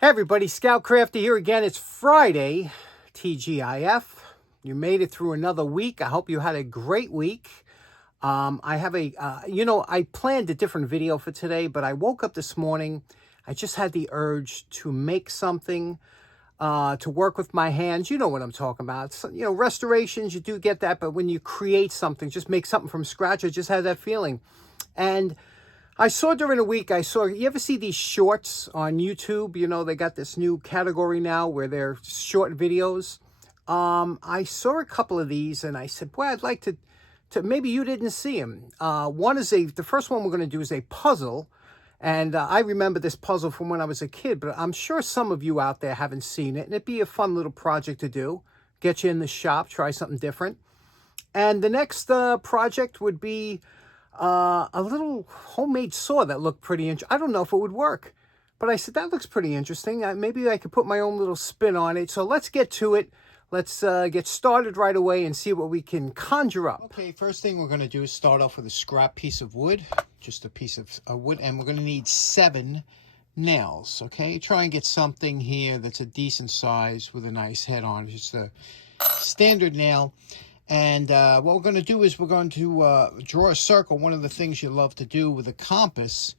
Hey everybody, Scout Crafty here again. It's Friday, TGIF. You made it through another week. I hope you had a great week. I have I planned a different video for today, but I woke up this morning. I just had the urge to make something, to work with my hands. You know what I'm talking about. So, restorations, you do get that, but when you create something, just make something from scratch, I just had that feeling. And I saw during the week, you ever see these shorts on YouTube? They got this new category now where they're short videos. I saw a couple of these and I said, boy, I'd like to maybe you didn't see them. The first one we're going to do is a puzzle. And I remember this puzzle from when I was a kid, but I'm sure some of you out there haven't seen it. And it'd be a fun little project to do. Get you in the shop, try something different. And the next project would be a little homemade saw that looked pretty interesting. I don't know if it would work, but I said, that looks pretty interesting. Maybe I could put my own little spin on it. So let's get to it. Let's get started right away and see what we can conjure up. Okay, first thing we're going to do is start off with a scrap piece of wood, just a piece of wood, and we're going to need 7 nails, okay? Try and get something here that's a decent size with a nice head on, just a standard nail. And what we're going to do is we're going to draw a circle. One of the things you love to do with a compass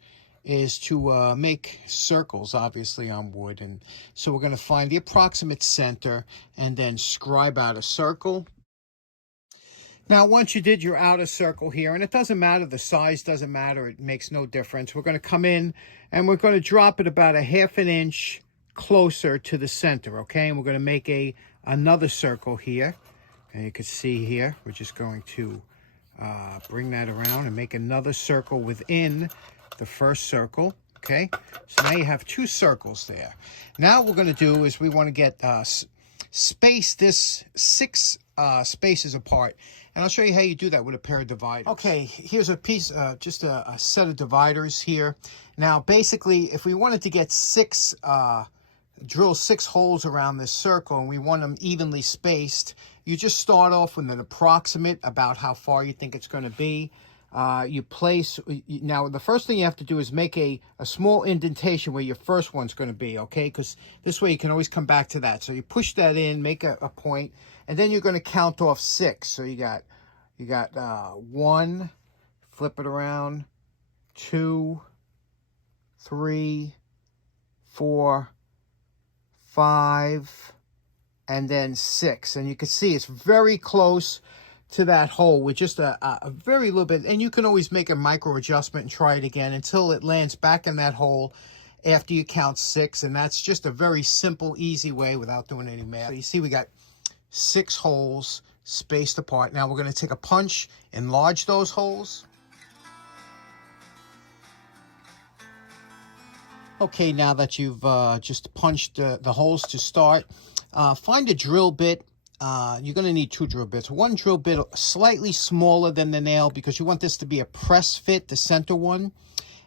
is to make circles, obviously, on wood. And so we're going to find the approximate center and then scribe out a circle. Now, once you did your outer circle here, and it doesn't matter, the size doesn't matter, it makes no difference. We're going to come in and we're going to drop it about a 1/2 inch closer to the center, okay? And we're going to make another circle here. And you can see here, we're just going to bring that around and make another circle within the first circle, okay? So now you have 2 circles there. Now what we're going to do is we want to get space this 6 spaces apart. And I'll show you how you do that with a pair of dividers. Okay, here's a piece, just a set of dividers here. Now, basically, if we wanted to get drill 6 holes around this circle and we want them evenly spaced, you just start off with an approximate about how far you think it's going to be. Now the first thing you have to do is make a small indentation where your first one's going to be, okay? Because this way you can always come back to that. So you push that in, make a point, and then you're going to count off 6. So you got 1, flip it around, 2, 3, 4, 5, and then 6. And you can see it's very close to that hole with just a very little bit. And you can always make a micro adjustment and try it again until it lands back in that hole after you count 6. And that's just a very simple, easy way without doing any math. So you see we got 6 holes spaced apart. Now we're going to take a punch, enlarge those holes. Okay, now that you've just punched the holes to start, find a drill bit. You're going to need 2 drill bits. One drill bit slightly smaller than the nail because you want this to be a press fit, the center one,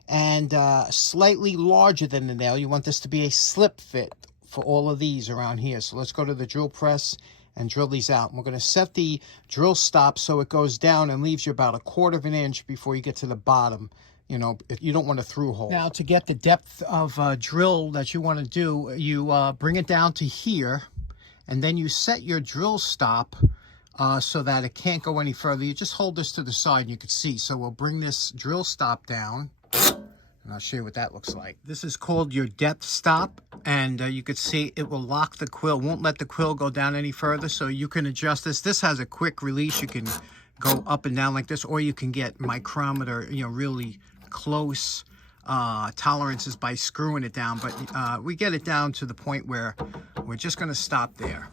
and slightly larger than the nail. You want this to be a slip fit for all of these around here. So let's go to the drill press and drill these out. And we're going to set the drill stop so it goes down and leaves you about 1/4 inch before you get to the bottom. If you don't want a through hole. Now, to get the depth of drill that you want to do, you bring it down to here, and then you set your drill stop so that it can't go any further. You just hold this to the side, and you can see. So we'll bring this drill stop down, and I'll show you what that looks like. This is called your depth stop, and you can see it will lock the quill, won't let the quill go down any further, so you can adjust this. This has a quick release. You can go up and down like this, or you can get micrometer, really close tolerances by screwing it down, but we get it down to the point where we're just going to stop there.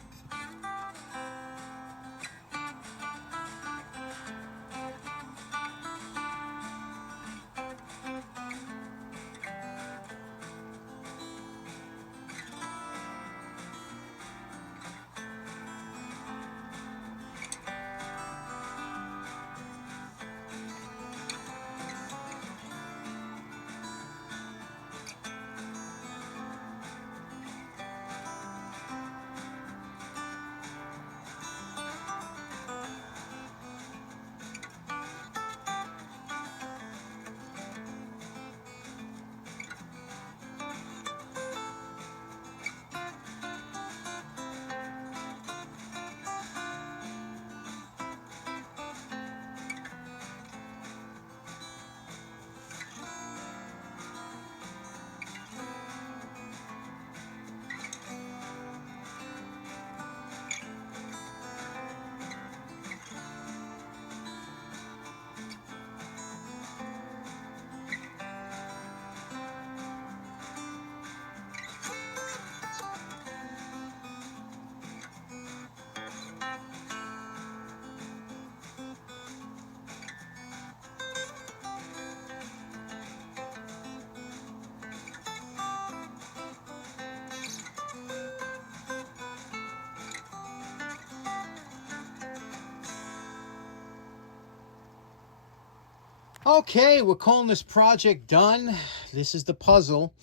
Okay, we're calling this project done. This is the puzzle.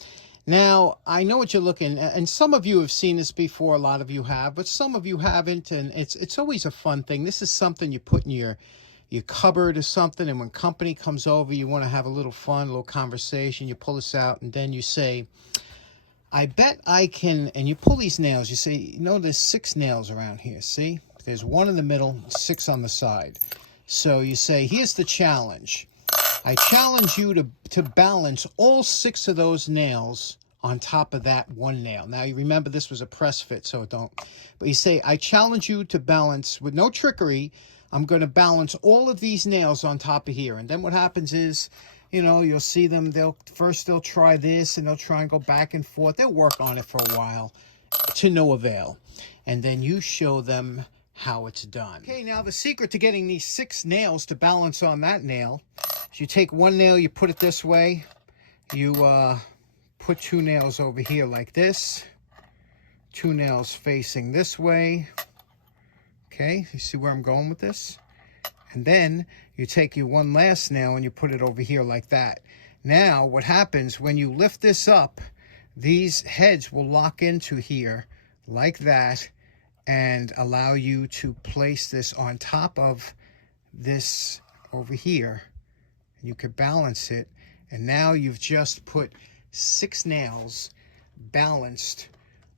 Now, I know what you're looking at, and some of you have seen this before, a lot of you have, but some of you haven't, and it's always a fun thing. This is something you put in your cupboard or something, and when company comes over, you want to have a little fun, a little conversation, you pull this out, and then you say, I bet I can, and you pull these nails, you say, you know, there's 6 nails around here, see? There's 1 in the middle, 6 on the side. So you say, here's the challenge. I challenge you to balance all 6 of those nails on top of that 1 nail. Now, you remember this was a press fit, so don't. But you say, I challenge you to balance, with no trickery, I'm going to balance all of these nails on top of here. And then what happens is, you know, you'll see them, they'll try this, and they'll try and go back and forth. They'll work on it for a while to no avail. And then you show them how it's done. Okay, now the secret to getting these 6 nails to balance on that nail, you take 1 nail, you put it this way, you put 2 nails over here like this, 2 nails facing this way. Okay, you see where I'm going with this? And then you take your 1 last nail and you put it over here like that. Now, what happens when you lift this up, these heads will lock into here like that and allow you to place this on top of this over here. You could balance it, and now you've just put 6 nails balanced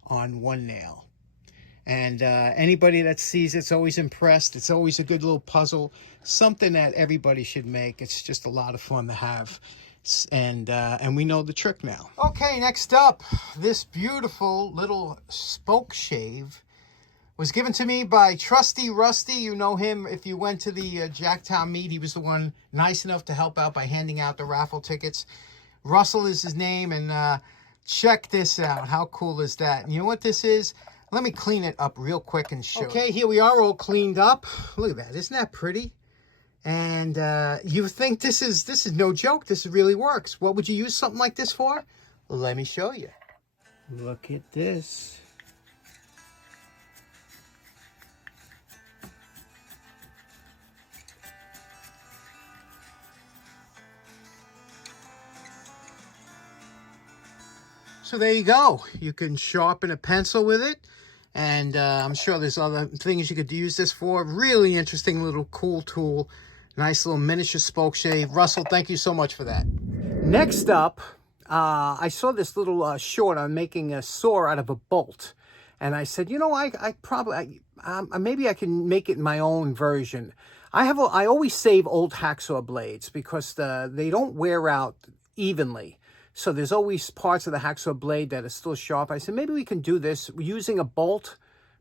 on 1 nail. And anybody that sees it's always impressed. It's always a good little puzzle, something that everybody should make. It's just a lot of fun to have, and we know the trick now. Okay, next up, this beautiful little Spokeshave was given to me by Trusty. Rusty, you know him. If you went to the Jacktown meet, he was the one nice enough to help out by handing out the raffle tickets. Russell is his name, and check this out. How cool is that? And you know what this is? Let me clean it up real quick and show you. Okay, here we are all cleaned up. Look at that. Isn't that pretty? And you think this is no joke. This really works. What would you use something like this for? Let me show you. Look at this. So there you go. You can sharpen a pencil with it. And I'm sure there's other things you could use this for. Really interesting little cool tool. Nice little miniature Spokeshave. Russell, thank you so much for that. Next up, I saw this little short on making a saw out of a bolt. And I said, you know, maybe I can make it my own version. I always save old hacksaw blades because they don't wear out evenly. So there's always parts of the hacksaw blade that are still sharp. I said, maybe we can do this using a bolt,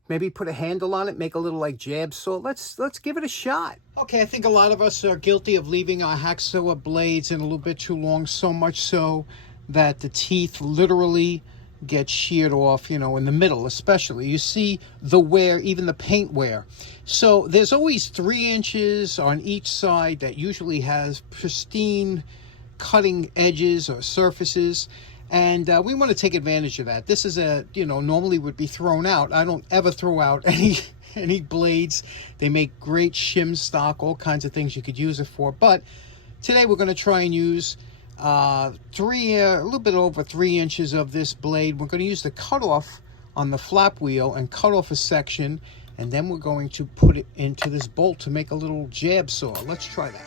maybe put a handle on it, make a little like jab saw. Let's give it a shot. Okay, I think a lot of us are guilty of leaving our hacksaw blades in a little bit too long, so much so that the teeth literally get sheared off, you know, in the middle especially. You see the wear, even the paint wear. So there's always 3 inches on each side that usually has pristine cutting edges or surfaces, and we want to take advantage of that. This is normally would be thrown out. I don't ever throw out any blades. They make great shim stock, all kinds of things you could use it for. But today we're going to try and use a little bit over 3 inches of this blade. We're going to use the cutoff on the flap wheel and cut off a section, and then we're going to put it into this bolt to make a little jab saw. Let's try that.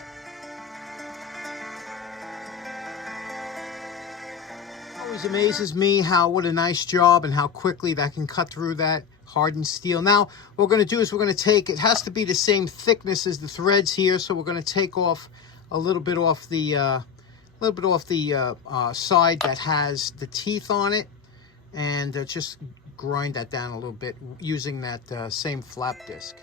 Always amazes me what a nice job and how quickly that can cut through that hardened steel. Now what we're going to do is we're going to take, it has to be the same thickness as the threads here, so we're going to take off a little bit off the side that has the teeth on it, and just grind that down a little bit using that same flap disc.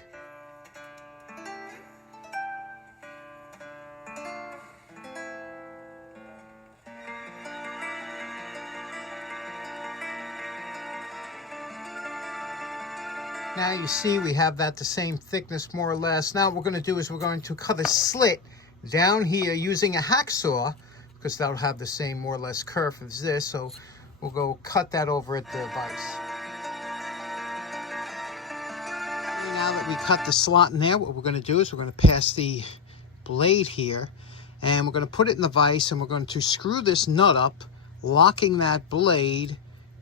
Now you see we have that the same thickness more or less. Now what we're going to do is we're going to cut a slit down here using a hacksaw, because that'll have the same more or less curve as this. So we'll go cut that over at the vise. Now that we cut the slot in there, what we're going to do is we're going to pass the blade here, And we're going to put it in the vise, and we're going to screw this nut up, locking that blade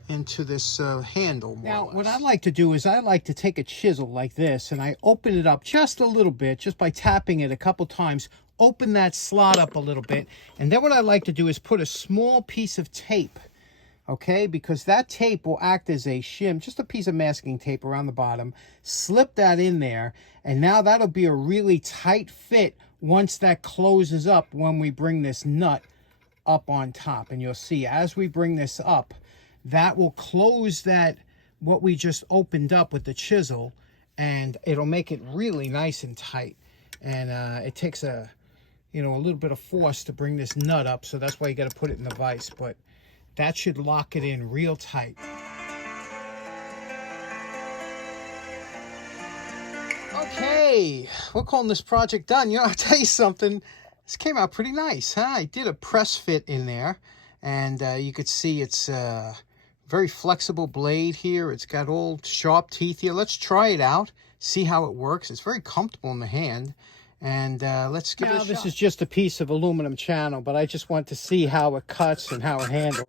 into this handle. Now, what I like to do is I like to take a chisel like this, and I open it up just a little bit, just by tapping it a couple times, open that slot up a little bit. And then what I like to do is put a small piece of tape, okay, because that tape will act as a shim, just a piece of masking tape around the bottom. Slip that in there, and now that'll be a really tight fit once that closes up when we bring this nut up on top. And you'll see as we bring this up, that will close that, what we just opened up with the chisel, and it'll make it really nice and tight. And it takes a little bit of force to bring this nut up, so that's why you got to put it in the vise, but that should lock it in real tight. Okay, we're calling this project done. I'll tell you something, this came out pretty nice, huh? I did a press fit in there, and you could see it's a very flexible blade here. It's got all sharp teeth here. Let's try it out, see how it works. It's very comfortable in the hand. And let's give it a shot. This is just a piece of aluminum channel, but I just want to see how it cuts and how it handles.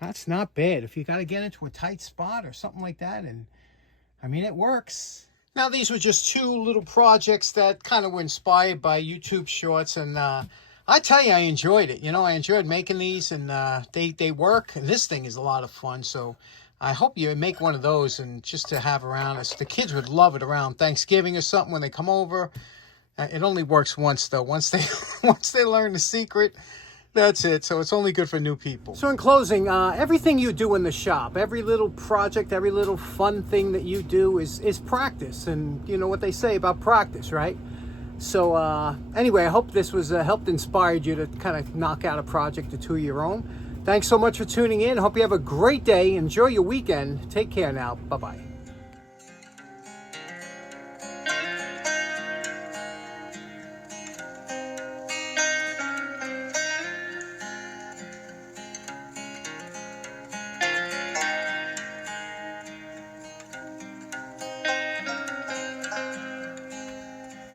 That's not bad. If you got to get into a tight spot or something like that, and I mean, it works. Now, these were just two little projects that kind of were inspired by YouTube shorts, and I tell you, I enjoyed it. I enjoyed making these, and they work, and this thing is a lot of fun. So I hope you make one of those, and just to have around us. The kids would love it around Thanksgiving or something when they come over. It only works once, though. Once they learn the secret, that's it. So it's only good for new people. So in closing, everything you do in the shop, every little project, every little fun thing that you do is practice. And you know what they say about practice, right? So anyway, I hope this was helped inspired you to kind of knock out a project or two of your own. Thanks so much for tuning in. Hope you have a great day. Enjoy your weekend. Take care now. Bye-bye.